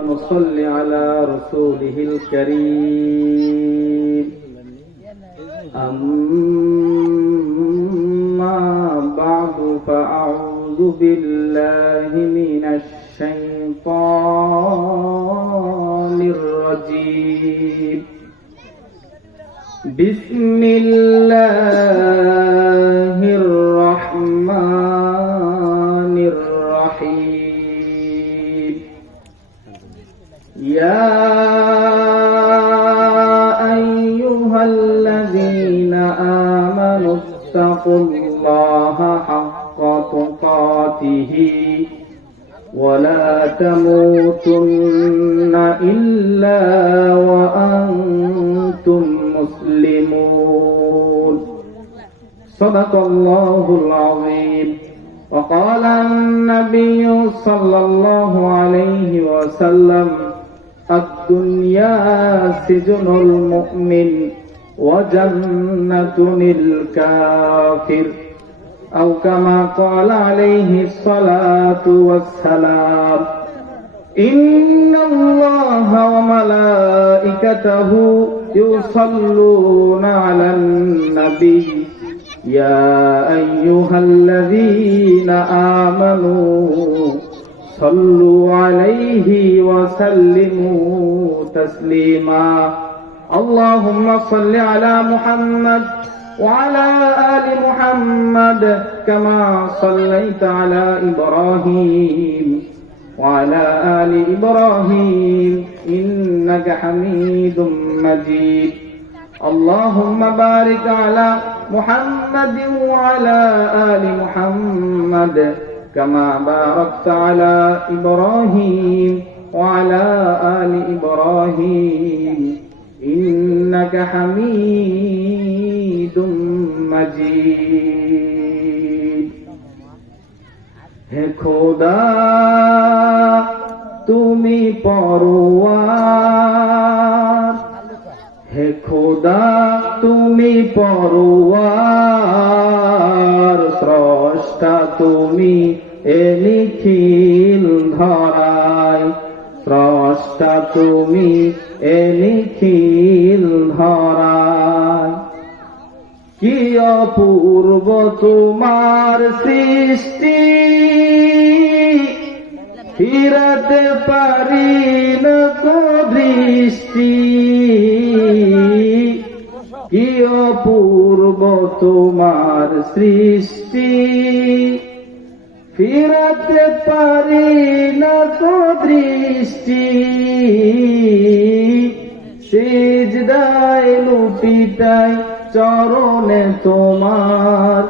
ونصلي على رسوله الكريم أما بعد فأعوذ بالله من الشيطان الرجيم بسم الله الرحمن الرحيم يا أيها الذين آمنوا اتقوا الله حق تقاته ولا تموتن إلا وأنتم مسلمون صدق الله العظيم. وقال النبي صلى الله عليه وسلم الدنيا سجن المؤمن وجنة الكافر أو كما قال عليه الصلاة والسلام إن الله وملائكته يصلون على النبي يا أيها الذين آمنوا صلوا عليه وسلموا تسليما اللهم صل على محمد وعلى آل محمد كما صليت على إبراهيم وعلى آل إبراهيم إنك حميد مجيد اللهم بارك على محمد وعلى آل محمد كما باركت على إبراهيم وعلى آل إبراهيم إنك حميد مجيد হে খোদা তুমি পরওয়ার হে খোদা তুমি পরওয়ার স্রষ্টা তুমি এ নিখিল ধরায় স্রষ্টা তুমি এ নিখিল ধরায় কি অপূর্ব তোমার সৃষ্টি ফিরাতে পারি না কো দৃষ্টি কি অপূর্ব তোমার সৃষ্টি ফিরাতে পারি না কো দৃষ্টি সিজদায় লুটিটাই চরণে তোমার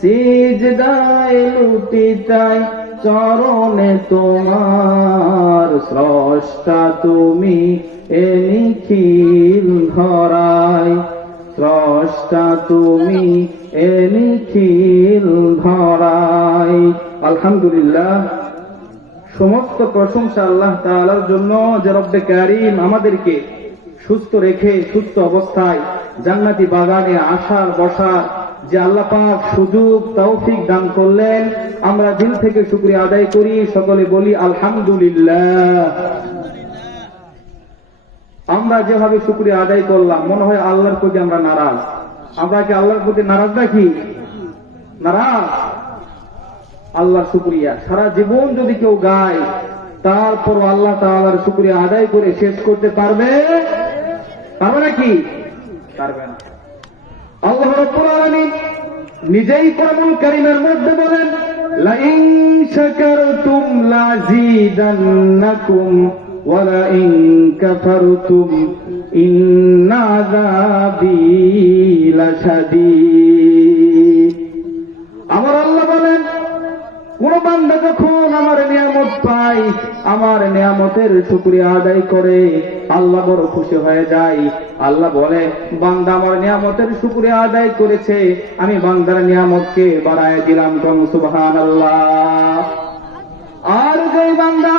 সিজদায় লুটিটাই চরণে তোমার স্রষ্টা তুমি এ নিখিল ধরায় স্রষ্টা তুমি এ নিখিল ধরায়। আলহামদুলিল্লাহ, সমস্ত প্রশংসা আল্লাহ তাআলার জন্য যে রব্বে কারীম আমাদেরকে সুস্থ রেখে সুস্থ অবস্থায় জান্নাতি বাগানে আসার বসার যে আল্লাহ পাক সুযোগ তৌফিক দান করলেন, আমরা দিল থেকে শুকরিয়া আদায় করি, সকলে বলি আলহামদুলিল্লাহ। আমরা যেভাবে শুকরিয়া আদায় করলাম মনে হয় আল্লাহর প্রতি আমরা নারাজ। আমরা কি আল্লাহর প্রতি নারাজ নাকি? নারাজ। আল্লাহর শুকরিয়া সারা জীবন যদি কেউ গায় তারপর আল্লাহ তাআলার শুকরিয়া আদায় করে শেষ করতে পারবে? পারবে নাকি? পারবে না। আল্লাহ রাব্বুল আলামিন নিজেই কোরআনুল কারীমের মধ্যে বলেন লাইন শাকারতুম লাযীদান্নাকুম ওয়া লাইন কাফারতুম ইন্না আযাবী লাশাদীদ। আমার আল্লাহ বলেন কোন বান্দা যখন আমার নিয়ামত পায়, আমার নিয়ামতের শুকরিয়া আদায় করে, আল্লাহ বড় খুশি হয়ে যায়। আল্লাহ বলে বান্দা আমার নিয়ামতের শুকরিয়া আদায় করেছে, আমি বান্দার নিয়ামতকে বাড়ায় দিলাম। সুবহানাল্লাহ। আর যে বান্দা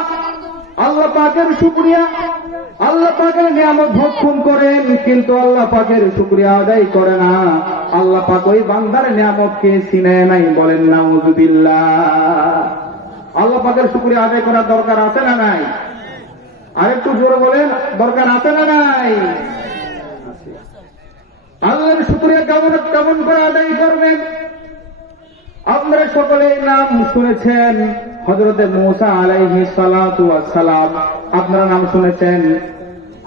আল্লাহ পাকের শুকরিয়া আল্লাহ পাকের নিয়ামত ভক্ষণ করেন কিন্তু আল্লাহ পাকের শুকরিয়া আদায় করে না, আল্লাহ পাক ওই বান্দার নিয়ামতকে চিনে নাই। বলেন নাউযুবিল্লাহ। আল্লাহ পাকের শুকরিয়া আদায় করার দরকার আছে না নাই? আর একটু জোরে বলেন, দরকার আছে না নাই? আল্লাহর শুকরিয়া কেমন করে আদায় করবেন? আপনারা সকলে নাম শুনেছেন হযরতে মূসা আলাইহিস সালাতু ওয়াস সালাম। আপনারা নাম শুনেছেন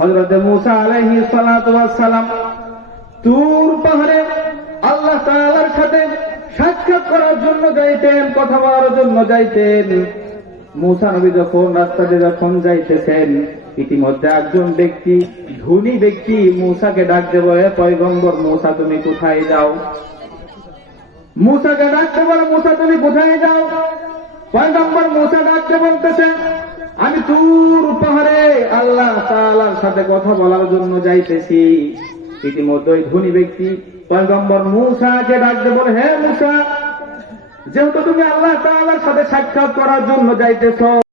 হযরতে মূসা আলাইহিস সালাতু ওয়াস সালাম তুর পাহাড়ে আল্লাহ তাআলার সাথে সাক্ষাৎ করার জন্য যাইতেন, কথা বলার জন্য যাইতেন। মূসা নবী যখন রাস্তা দিয়ে যখন যাইতেছেন, ইতিমধ্যে একজন ব্যক্তি, ধনী ব্যক্তি মূসাকে ডাকতে বলে, পয়গম্বর মূসা তুমি কোথায় যাও? মূসাকে ডাকতে বলে, মূসা তুমি কোথায় যাও? পয়গম্বর মূসা ডাকতে বলতেছে, আমি তুর পাহাড়ে আল্লাহ তাআলার সাথে কথা বলার জন্য যাইতেছি। ইতিমধ্যে ওই ধনী ব্যক্তি পয়গম্বর মূসাকে ডাকতে বলে, হে মূসা, যেহেতু তুমি আল্লাহ তাআলার সাথে সাক্ষাৎ করার জন্য যাইতেছ,